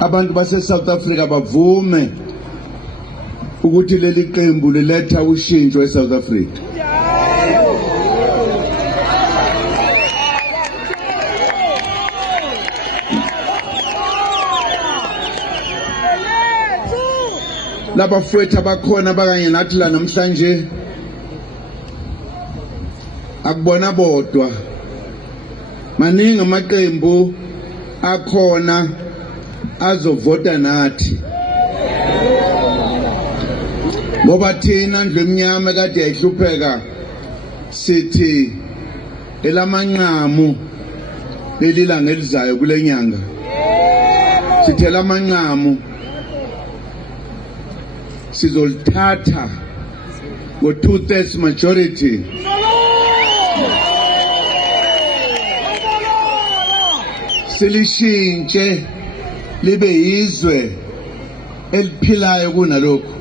abantu base South Africa bavume ukuthi leli qembu liletha ushintsho eSouth Africa. Laba fwethu abakhona bakanye nathi la namhlanje akubona bodwa, maningi amaqembu akhona azovota nathi ngoba thina ndlu emnyama kade yayihlupheka sithi elamanqamu lelilanga elizayo kule nyanga sithela amanqamu sizolithatha ngo 2/3 majority silishintshe libe yizwe eliphilayo kunalokho.